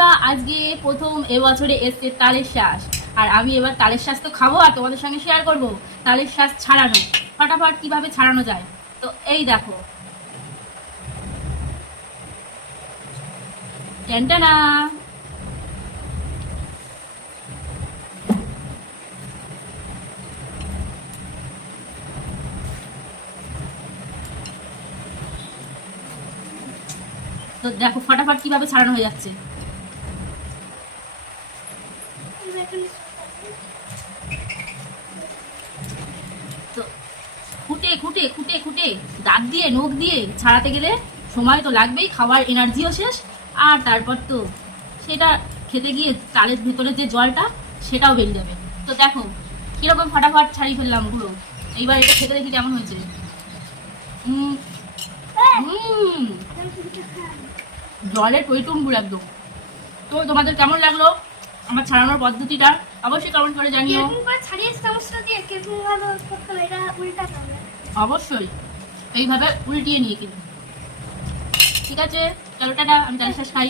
বন্ধুরা, আজকে প্রথম এবছরে এসছে তালের শ্বাস। আর আমি এবার তালের শ্বাস তো খাবো আর তোমাদের সঙ্গে শেয়ার করব তালের শ্বাস ছাড়ানো, ফটাফট কিভাবে ছাড়ানো যায়। তো এই দেখো, টেনটানা। তো দেখো ফটাফট কিভাবে ছাড়ানো হয়ে যাচ্ছে। তো খুঁটে খুঁটে খুঁটে খুঁটে দাঁত দিয়ে নখ দিয়ে ছাড়াতে গেলে সময় তো লাগবেই, খাওয়ার এনার্জিও শেষ। আর তারপর তো সেটা খেতে গিয়ে তালের ভেতরে যে জলটা সেটাও বেরিয়ে যাবে। তো দেখো কিরকম ফটাফট ছাড়িয়ে ফেললাম পুরো। এইবার এটা খেতে দেখি কেমন হয়েছে। জলের টইটুম্বুর একদম। তো তোমাদের কেমন লাগলো আমার ছাড়ানোর পদ্ধতিটা অবশ্যই কমেন্ট করে জানিও। অবশ্যই এইভাবে উল্টিয়ে নিয়ে কিন্তু। ঠিক আছে, চলো টাটা, আমি তালের শ্বাস খাই।